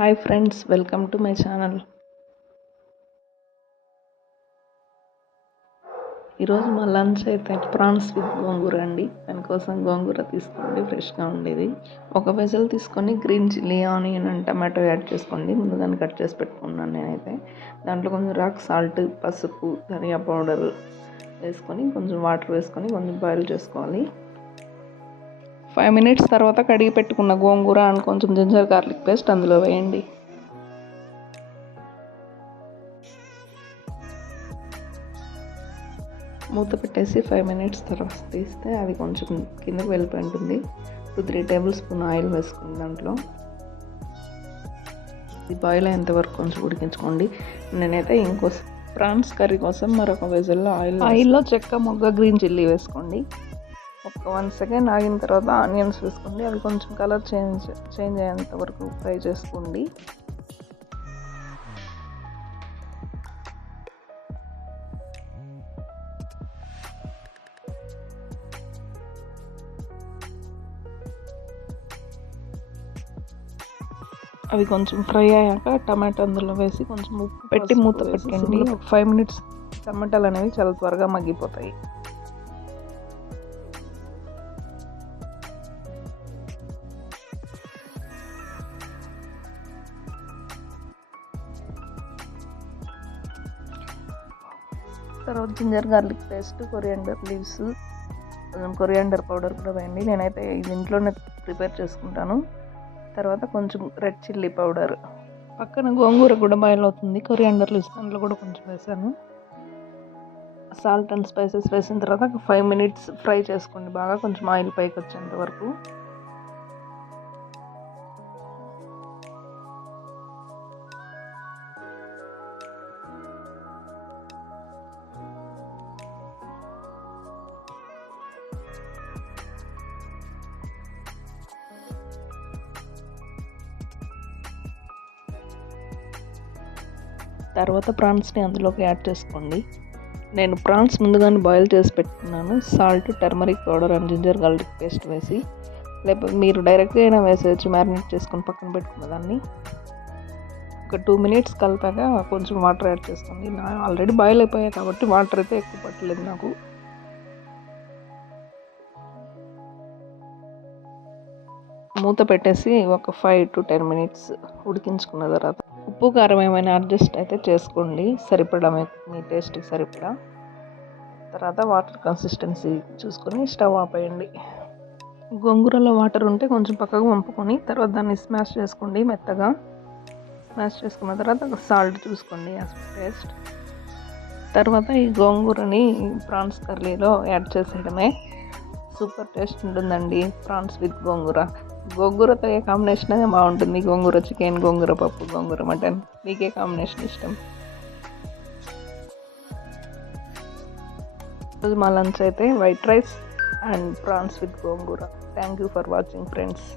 Hi friends, welcome to my channel. ఈరోజు మా lunch అయితే ప్రాన్స్ విత్ గోంగూర అండి. దానికోసం గోంగూర తీసుకోండి, ఫ్రెష్గా ఉండేది. ఒక వెజల్ తీసుకొని green chilli, onion and tomato add చేసుకోండి. ముందుగానే కట్ చేసి పెట్టుకున్నాను నేనైతే. దాంట్లో కొంచెం రాక్ సాల్ట్, పసుపు, ధనియా పౌడర్ వేసుకొని కొంచెం వాటర్ వేసుకొని కొంచెం బాయిల్ చేసుకోవాలి. 5 minutes తర్వాత కడిగి పెట్టుకున్న గోంగూర అండ్ కొంచెం జింజర్ గార్లిక్ పేస్ట్ అందులో వేయండి. మూత పెట్టేసి 5 minutes తర్వాత తీస్తే అది కొంచెం కిందకి వెళ్ళిపోయి ఉంటుంది. 2-3 tablespoon ఆయిల్ వేసుకుని దాంట్లో ఇది బాయిల్ అయ్యేంత వరకు కొంచెం ఉడికించుకోండి. నేనైతే ఇంకో ప్రాన్స్ కర్రీ కోసం మరొక వెజల్లో ఆయిల్లో చెక్క, మొగ్గ, గ్రీన్ చిల్లీ వేసుకోండి. ఒక 1 second ఆగిన తర్వాత ఆనియన్స్ వేసుకోండి. అవి కొంచెం కలర్ చేంజ్ అయ్యేంత వరకు ఫ్రై చేసుకోండి. అవి కొంచెం ఫ్రై అయ్యాక టమాటా అందులో వేసి కొంచెం ఉప్పు పెట్టి మూత పెట్టండి. ఒక 5 minutes టమాటాలు అనేవి చాలా త్వరగా మగ్గిపోతాయి. తర్వాత ginger garlic paste, coriander leaves, కొంచెం కొరియాండర్ పౌడర్ కూడా వేయండి. నేనైతే ఇది ఇంట్లోనే ప్రిపేర్ చేసుకుంటాను. తర్వాత కొంచెం రెడ్ చిల్లీ పౌడర్, పక్కన గోంగూర కూడా బాయిల్ అవుతుంది. కొరియాండర్ లీవ్స్ దాంట్లో కూడా కొంచెం వేసాను. సాల్ట్ అండ్ స్పైసెస్ వేసిన తర్వాత ఒక 5 minutes ఫ్రై చేసుకోండి బాగా, కొంచెం ఆయిల్ పైకి వచ్చేంత వరకు. తర్వాత ప్రాన్స్ని అందులోకి యాడ్ చేసుకోండి. నేను ప్రాన్స్ ముందుగానే బాయిల్ చేసి పెట్టుకున్నాను. Salt, turmeric powder and ginger garlic paste వేసి, లేకపోతే మీరు డైరెక్ట్గా అయినా వేసేయచ్చు. మ్యారినేట్ చేసుకొని పక్కన పెట్టుకున్న దాన్ని ఒక 2 minutes కలిపాక కొంచెం వాటర్ యాడ్ చేసుకోండి. ఆల్రెడీ బాయిల్ అయిపోయాయి కాబట్టి వాటర్ అయితే ఎక్కువ పట్టలేదు నాకు. మూత పెట్టేసి ఒక 5 to 10 minutes ఉడికించుకున్న తర్వాత ఉప్పు, కారం ఏమైనా అడ్జస్ట్ అయితే చేసుకోండి, సరిపడా మీ టేస్ట్కి సరిపడా. తర్వాత వాటర్ కన్సిస్టెన్సీ చూసుకొని స్టవ్ ఆపేయండి. గోంగూరలో వాటర్ ఉంటే కొంచెం పక్కకు వంపుకొని తర్వాత దాన్ని స్మాష్ చేసుకోండి మెత్తగా. స్మాష్ చేసుకున్న తర్వాత సాల్ట్ చూసుకోండి యాజ్ టేస్ట్. తర్వాత ఈ గోంగూరని ప్రాన్స్ కర్రీలో యాడ్ చేసేయడమే. సూపర్ టేస్ట్ ఉంటుందండి ప్రాన్స్ విత్ గోంగూర. గోంగూరతో ఏ కాంబినేషన్ అయితే బాగుంటుంది. గోంగూర చికెన్, గోంగూర పప్పు, గోంగూర మటన్, మీకే కాంబినేషన్ ఇష్టం? ఈరోజు మా లంచ్ అయితే white rice and prawns with gongura. Thank you for watching friends.